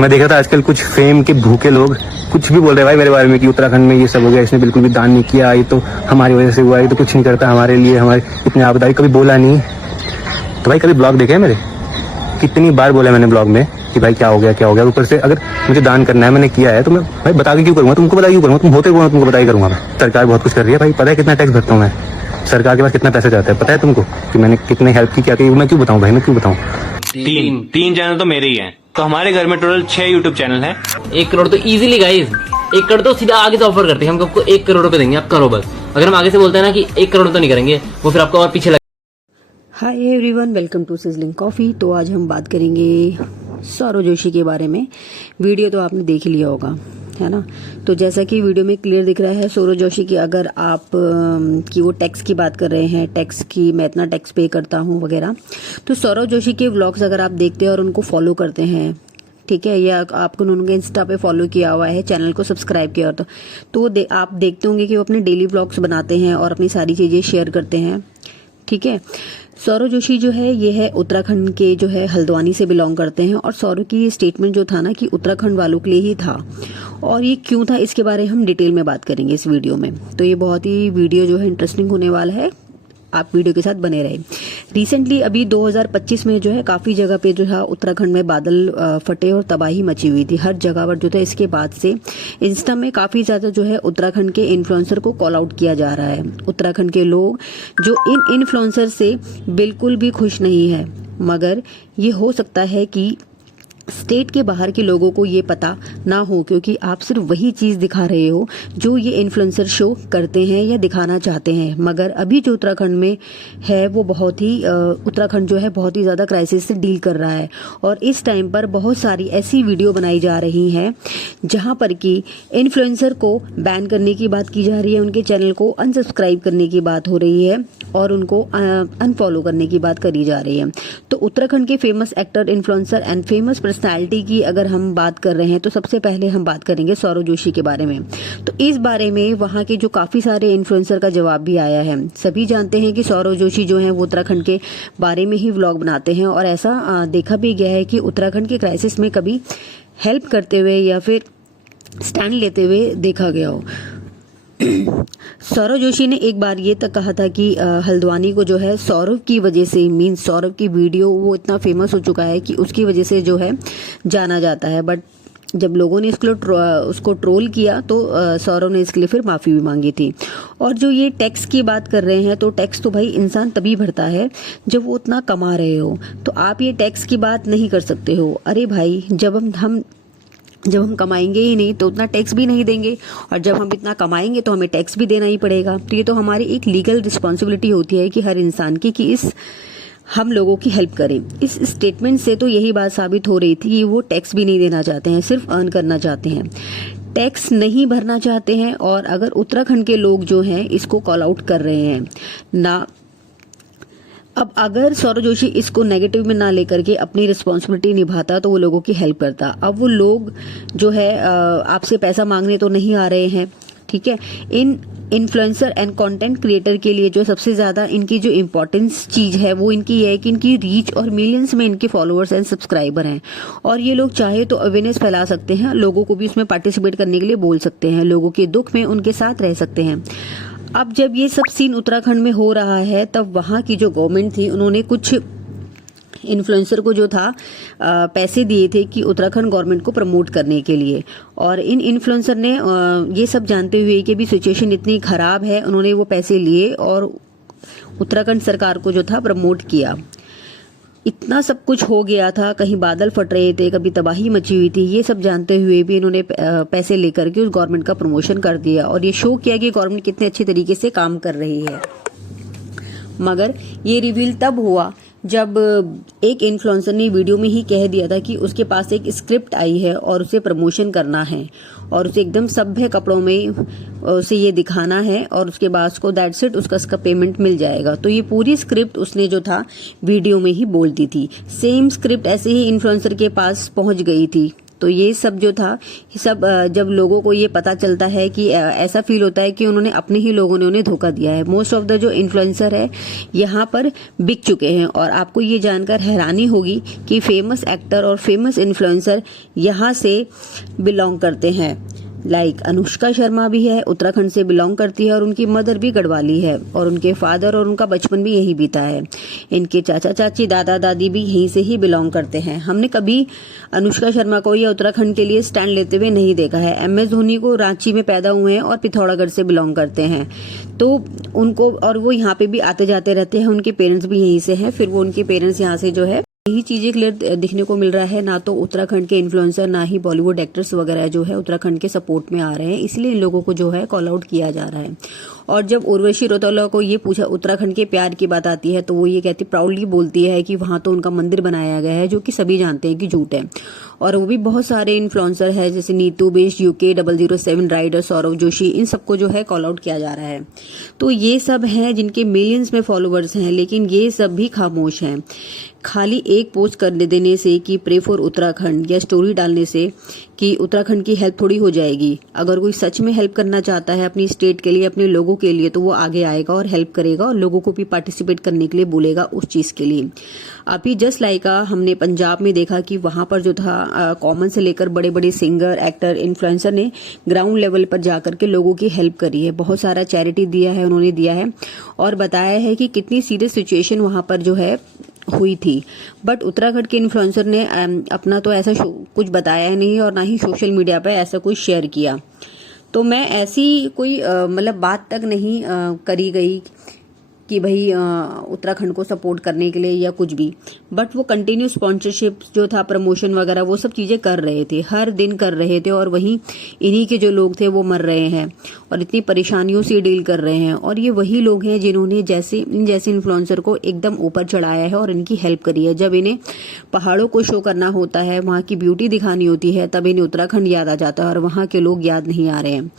मैं देखा था आजकल कुछ फेम के भूखे लोग कुछ भी बोल रहे हैं भाई मेरे बारे में कि उत्तराखंड में ये सब हो गया, इसने बिल्कुल भी दान नहीं किया, ये तो हमारी वजह से हुआ, ये तो कुछ नहीं करता हमारे लिए, हमारे इतने आपदाई कभी बोला नहीं। तो भाई कभी ब्लॉग देखे मेरे? कितनी बार बोला मैंने ब्लॉग में कि भाई क्या हो गया क्या हो गया। ऊपर से अगर मुझे दान करना है, मैंने किया है, तो मैं भाई बता के क्यों करूंगा? तुमको बता क्यों करूंगा? तुम होते कौन? तुमको बता ही करूंगा मैं। सरकार बहुत कुछ कर रही है भाई, पता है कितना टैक्स भरता हूँ मैं? सरकार के पास कितना पैसा जाता है पता है तुमको? कि मैंने कितने हेल्प की, क्या की? मैं क्यों बताऊं भाई, मैं क्यों बताऊं? तीन चैनल तो मेरे ही हैं। तो हमारे घर में टोटल 6 यूट्यूब चैनल हैं। 1 करोड़ तो इजीली गाइस, 1 करोड़ तो सीधा आगे से ऑफर करते हैं, हम आपको 1 करोड़ रुपए देंगे, आप करो बस। अगर हम आगे से बोलते हैं ना कि 1 करोड़ तो नहीं करेंगे, वो फिर आपको और पीछे लगे। Hi everyone, welcome to Sizzling Coffee. तो आज हम बात करेंगे सौरव जोशी के बारे में। वीडियो तो आपने देख ही लिया होगा, है ना? तो जैसा कि वीडियो में क्लियर दिख रहा है, सौरव जोशी की अगर आप कि वो टैक्स की बात कर रहे हैं, टैक्स की मैं इतना टैक्स पे करता हूँ वगैरह, तो सौरव जोशी के व्लॉग्स अगर आप देखते हैं और उनको फॉलो करते हैं, ठीक है, या आपको उनके इंस्टा पे फॉलो किया हुआ है, चैनल को सब्सक्राइब किया हो, तो आप देखते होंगे कि वो अपने डेली व्लॉग्स बनाते हैं और अपनी सारी चीज़ें शेयर करते हैं, ठीक है। सौरव जोशी जो है ये है उत्तराखंड के, जो है हल्द्वानी से बिलोंग करते हैं। और सौरव की ये स्टेटमेंट जो था ना कि उत्तराखंड वालों के लिए ही था, और ये क्यों था इसके बारे में हम डिटेल में बात करेंगे इस वीडियो में। तो ये बहुत ही वीडियो जो है इंटरेस्टिंग होने वाला है, आप वीडियो के साथ बने रहे। रिसेंटली अभी 2025 में जो है काफी जगह पे जो है उत्तराखंड में बादल फटे और तबाही मची हुई थी हर जगह पर जो था। इसके बाद से इंस्टा में काफी ज्यादा जो है उत्तराखंड के इन्फ्लुएंसर को कॉल आउट किया जा रहा है। उत्तराखंड के लोग जो इन इन्फ्लुएंसर से बिल्कुल भी खुश नहीं है, मगर ये हो सकता है कि स्टेट के बाहर के लोगों को ये पता ना हो, क्योंकि आप सिर्फ वही चीज दिखा रहे हो जो ये इन्फ्लुएंसर शो करते हैं या दिखाना चाहते हैं। मगर अभी जो उत्तराखंड में है वो बहुत ही उत्तराखंड जो है बहुत ही ज्यादा क्राइसिस से डील कर रहा है। और इस टाइम पर बहुत सारी ऐसी वीडियो बनाई जा रही हैं जहां पर कि इन्फ्लुएंसर को बैन करने की बात की जा रही है, उनके चैनल को अनसब्सक्राइब करने की बात हो रही है और उनको अनफॉलो करने की बात करी जा रही है। तो उत्तराखंड के famous actor, influencer and famous personality की अगर हम बात कर रहे हैं तो सबसे पहले हम बात करेंगे सौरव जोशी के बारे में। तो इस बारे में वहां के जो काफी सारे इन्फ्लुएंसर का जवाब भी आया है। सभी जानते हैं कि सौरव जोशी जो है वो उत्तराखंड के बारे में ही व्लॉग बनाते हैं, और ऐसा देखा भी गया है कि उत्तराखंड के क्राइसिस में कभी हेल्प करते हुए या फिर स्टैंड लेते हुए देखा गया हो। सौरव जोशी ने एक बार ये तक कहा था कि हल्द्वानी को जो है सौरव की वजह से, मीन सौरव की वीडियो वो इतना फेमस हो चुका है कि उसकी वजह से जो है जाना जाता है। बट जब लोगों ने उसको ट्रोल किया तो सौरव ने इसके लिए फिर माफी भी मांगी थी। और जो ये टैक्स की बात कर रहे हैं, तो टैक्स तो भाई इंसान तभी भरता है जब वो उतना कमा रहे हो। तो आप ये टैक्स की बात नहीं कर सकते हो। अरे भाई, जब हम कमाएंगे ही नहीं तो उतना टैक्स भी नहीं देंगे, और जब हम इतना कमाएंगे तो हमें टैक्स भी देना ही पड़ेगा। तो ये तो हमारी एक लीगल रिस्पॉन्सिबिलिटी होती है कि हर इंसान की कि हम लोगों की हेल्प करें। इस स्टेटमेंट से तो यही बात साबित हो रही थी कि वो टैक्स भी नहीं देना चाहते हैं, सिर्फ अर्न करना चाहते हैं, टैक्स नहीं भरना चाहते हैं। और अगर उत्तराखंड के लोग जो हैं इसको कॉल आउट कर रहे हैं ना, अब अगर सौरव जोशी इसको नेगेटिव में ना लेकर के अपनी रिस्पॉन्सिबिलिटी निभाता तो वो लोगों की हेल्प करता। अब वो लोग जो है आपसे पैसा मांगने तो नहीं आ रहे हैं, ठीक है। इन इन्फ्लुएंसर एंड कंटेंट क्रिएटर के लिए जो सबसे ज्यादा इनकी जो इम्पोर्टेंस चीज है वो इनकी है कि इनकी रीच और मिलियंस में इनके फॉलोअर्स एंड सब्सक्राइबर हैं। और ये लोग चाहे तो अवेयरनेस फैला सकते हैं, लोगों को भी उसमें पार्टिसिपेट करने के लिए बोल सकते हैं, लोगों के दुख में उनके साथ रह सकते हैं। अब जब ये सब सीन उत्तराखंड में हो रहा है, तब वहां की जो गवर्नमेंट थी उन्होंने कुछ इन्फ्लुएंसर को जो था पैसे दिए थे कि उत्तराखंड गवर्नमेंट को प्रमोट करने के लिए। और इन इन्फ्लुएंसर ने ये सब जानते हुए कि अभी सिचुएशन इतनी खराब है, उन्होंने वो पैसे लिए और उत्तराखंड सरकार को जो था प्रमोट किया। इतना सब कुछ हो गया था, कहीं बादल फट रहे थे, कभी तबाही मची हुई थी, ये सब जानते हुए भी इन्होंने पैसे लेकर के उस गवर्नमेंट का प्रमोशन कर दिया और ये शो किया कि गवर्नमेंट कितने अच्छे तरीके से काम कर रही है। मगर ये रिवील तब हुआ जब एक इन्फ्लुएंसर ने वीडियो में ही कह दिया था कि उसके पास एक स्क्रिप्ट आई है और उसे प्रमोशन करना है, और उसे एकदम सभ्य कपड़ों में उसे ये दिखाना है, और उसके बाद उसको दैट्स इट, उसका पेमेंट मिल जाएगा। तो ये पूरी स्क्रिप्ट उसने जो था वीडियो में ही बोल दी थी। सेम स्क्रिप्ट ऐसे ही इन्फ्लुएंसर के पास पहुंच गई थी। तो ये सब जो था, ये सब जब लोगों को ये पता चलता है कि ऐसा फील होता है कि उन्होंने अपने ही लोगों ने उन्हें धोखा दिया है। मोस्ट ऑफ द जो इन्फ्लुएंसर है यहाँ पर बिक चुके हैं और आपको ये जानकर हैरानी होगी कि फेमस एक्टर और फेमस इन्फ्लुएंसर यहाँ से बिलोंग करते हैं। लाइक अनुष्का शर्मा भी है, उत्तराखंड से बिलोंग करती है और उनकी मदर भी गढ़वाली है और उनके फादर और उनका बचपन भी यहीं बीता है। इनके चाचा चाची दादा दादी भी यहीं से ही बिलोंग करते हैं। हमने कभी अनुष्का शर्मा को या उत्तराखंड के लिए स्टैंड लेते हुए नहीं देखा है। MS धोनी को रांची में पैदा हुए हैं और पिथौरागढ़ से बिलोंग करते हैं, तो उनको और वो यहाँ पे भी आते जाते रहते हैं। उनके पेरेंट्स भी यहीं से हैं, फिर वो उनके पेरेंट्स यहाँ से जो है यही चीजें क्लियर दिखने को मिल रहा है। ना तो उत्तराखंड के इन्फ्लुएंसर ना ही बॉलीवुड एक्टर्स वगैरह जो है उत्तराखंड के सपोर्ट में आ रहे हैं, इसलिए इन लोगों को जो है कॉल आउट किया जा रहा है। और जब उर्वशी रौतेला को ये पूछा उत्तराखंड के प्यार की बात आती है तो वो ये कहती प्राउडली बोलती है कि वहां तो उनका मंदिर बनाया गया है, जो कि सभी जानते हैं कि झूठ है। और वो भी बहुत सारे इन्फ्लुएंसर है जैसे नीतू बेश, UK 007 राइडर, सौरव जोशी, इन सबको जो है कॉल आउट किया जा रहा है। तो ये सब हैं जिनके मिलियंस में फॉलोअर्स हैं, लेकिन ये सब भी खामोश हैं। खाली एक पोस्ट कर देने से कि प्रे फॉर उत्तराखंड या स्टोरी डालने से कि उत्तराखंड की हेल्प थोड़ी हो जाएगी। अगर कोई सच में हेल्प करना चाहता है अपनी स्टेट के लिए, अपने लोगों के लिए, तो वो आगे आएगा और हेल्प करेगा और लोगों को भी पार्टिसिपेट करने के लिए बोलेगा उस चीज के लिए। अभी जस्ट लाइक हमने पंजाब में देखा कि वहां पर जो था कॉमन से लेकर बड़े बड़े सिंगर, एक्टर, इन्फ्लुएंसर ने ग्राउंड लेवल पर जाकर के लोगों की हेल्प करी है। बहुत सारा चैरिटी दिया है, उन्होंने दिया है और बताया है कि कितनी सीरियस सिचुएशन वहां पर जो है हुई थी। बट उत्तराखंड के इन्फ्लुएंसर ने अपना तो ऐसा कुछ बताया नहीं और ना ही सोशल मीडिया पे ऐसा कुछ शेयर किया। तो मैं ऐसी कोई मतलब बात तक नहीं करी गई कि भाई उत्तराखंड को सपोर्ट करने के लिए या कुछ भी। बट वो कंटिन्यू स्पॉन्सरशिप जो था, प्रमोशन वगैरह, वो सब चीजें कर रहे थे, हर दिन कर रहे थे। और वहीं इन्हीं के जो लोग थे वो मर रहे हैं और इतनी परेशानियों से डील कर रहे हैं। और ये वही लोग हैं जिन्होंने इन जैसे इन्फ्लुएंसर को एकदम ऊपर चढ़ाया है और इनकी हेल्प करी है। जब इन्हें पहाड़ों को शो करना होता है, वहां की ब्यूटी दिखानी होती है, तब इन्हें उत्तराखंड याद आ जाता है और वहां के लोग याद नहीं आ रहे हैं।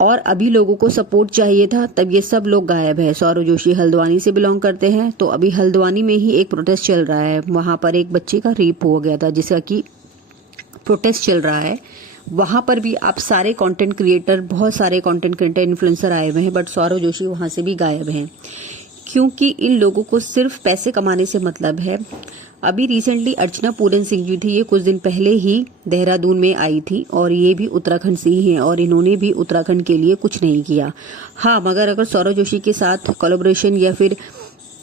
और अभी लोगों को सपोर्ट चाहिए था, तब ये सब लोग गायब है। सौरव जोशी हल्द्वानी से बिलोंग करते हैं, तो अभी हल्द्वानी में ही एक प्रोटेस्ट चल रहा है। वहां पर एक बच्चे का रेप हो गया था जिसका कि प्रोटेस्ट चल रहा है। वहां पर भी आप सारे कंटेंट क्रिएटर, बहुत सारे कंटेंट क्रिएटर, इन्फ्लुएंसर आए हुए हैं, बट सौरव जोशी वहां से भी गायब हैं, क्योंकि इन लोगों को सिर्फ पैसे कमाने से मतलब है। अभी रिसेंटली अर्चना पूरन सिंह जी थी, ये कुछ दिन पहले ही देहरादून में आई थी और ये भी उत्तराखंड से ही हैं और इन्होंने भी उत्तराखंड के लिए कुछ नहीं किया। हाँ, मगर अगर सौरव जोशी के साथ कोलैबोरेशन या फिर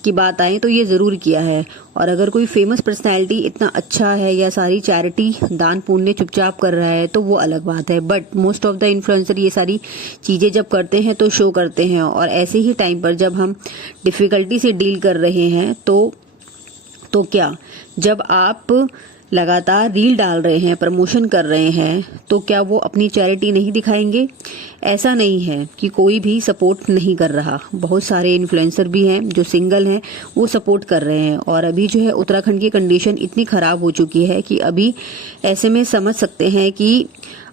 की बात आए तो ये जरूर किया है। और अगर कोई फेमस पर्सनैलिटी इतना अच्छा है या सारी चैरिटी दान पुण्य चुपचाप कर रहा है तो वो अलग बात है। But most of the influencer ये सारी चीजें जब करते हैं तो शो करते हैं, और ऐसे ही टाइम पर जब हम डिफिकल्टी से डील कर रहे हैं तो क्या, जब आप लगातार रील डाल रहे हैं, प्रमोशन कर रहे हैं, तो क्या वो अपनी चैरिटी नहीं दिखाएंगे? ऐसा नहीं है कि कोई भी सपोर्ट नहीं कर रहा। बहुत सारे इन्फ्लुएंसर भी हैं जो सिंगल हैं, वो सपोर्ट कर रहे हैं। और अभी जो है उत्तराखंड की कंडीशन इतनी खराब हो चुकी है कि अभी ऐसे में समझ सकते हैं कि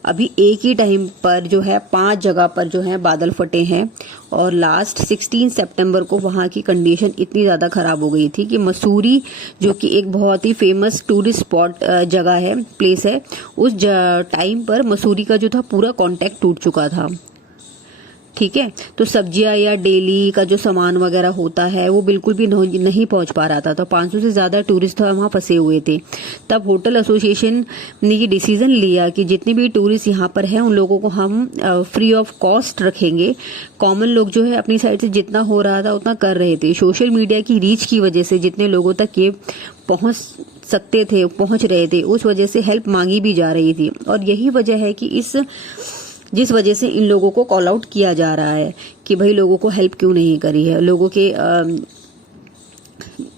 अभी एक ही टाइम पर जो है 5 जगह पर जो है बादल फटे हैं। और लास्ट 16 सितंबर को वहां की कंडीशन इतनी ज्यादा खराब हो गई थी कि मसूरी, जो कि एक बहुत ही फेमस टूरिस्ट स्पॉट जगह है, प्लेस है, उस टाइम पर मसूरी का जो था पूरा कांटेक्ट टूट चुका था। ठीक है, तो सब्जियां या डेली का जो सामान वगैरह होता है वो बिल्कुल भी नहीं पहुंच पा रहा था। तो 500 से ज्यादा टूरिस्ट वहां फंसे हुए थे। तब होटल एसोसिएशन ने ये डिसीजन लिया कि जितने भी टूरिस्ट यहाँ पर हैं उन लोगों को हम फ्री ऑफ कॉस्ट रखेंगे। कॉमन लोग जो है अपनी साइड से जितना हो रहा था उतना कर रहे थे। सोशल मीडिया की रीच की वजह से जितने लोगों तक ये पहुंच सकते थे, पहुंच रहे थे, उस वजह से हेल्प मांगी भी जा रही थी। और यही वजह है कि जिस वजह से इन लोगों को कॉल आउट किया जा रहा है कि भाई लोगों को हेल्प क्यों नहीं करी है, लोगों के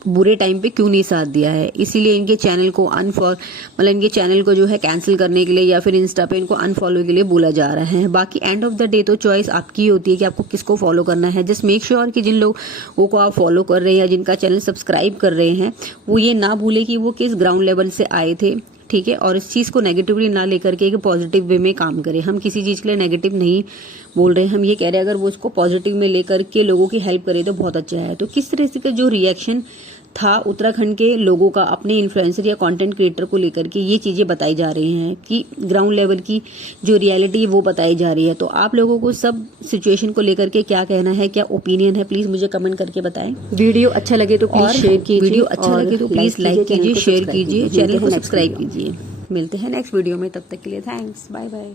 बुरे टाइम पे क्यों नहीं साथ दिया है। इसीलिए इनके चैनल को इनके चैनल को जो है कैंसिल करने के लिए या फिर इंस्टा पे इनको अनफॉलो के लिए बोला जा रहा है। बाकी एंड ऑफ द डे तो चॉइस आपकी होती है कि आपको किसको फॉलो करना है। जस्ट मेक श्योर कि जिन लोगों को आप फॉलो कर रहे हैं या जिनका चैनल सब्सक्राइब कर रहे हैं वो ये ना भूले कि वो किस ग्राउंड लेवल से आए थे। ठीक है, और इस चीज को नेगेटिवली ना लेकर के एक पॉजिटिव वे में काम करें। हम किसी चीज के लिए नेगेटिव नहीं बोल रहे हैं, हम ये कह रहे हैं अगर वो इसको पॉजिटिव में लेकर के लोगों की हेल्प करे तो बहुत अच्छा है। तो किस तरह से जो रिएक्शन था उत्तराखंड के लोगों का अपने इन्फ्लुएंसर या कंटेंट क्रिएटर को लेकर के ये चीजें बताई जा रही हैं कि ग्राउंड लेवल की जो रियलिटी है वो बताई जा रही है। तो आप लोगों को सब सिचुएशन को लेकर के क्या कहना है, क्या ओपिनियन है, प्लीज मुझे कमेंट करके बताएं। वीडियो अच्छा लगे तो प्लीज शेयर कीजिए, वीडियो अच्छा लगे तो प्लीज लाइक कीजिए, शेयर कीजिए, चैनल को सब्सक्राइब सब्सक्राइब कीजिए। मिलते हैं नेक्स्ट वीडियो में, तब तक के लिए थैंक्स, बाय बाय।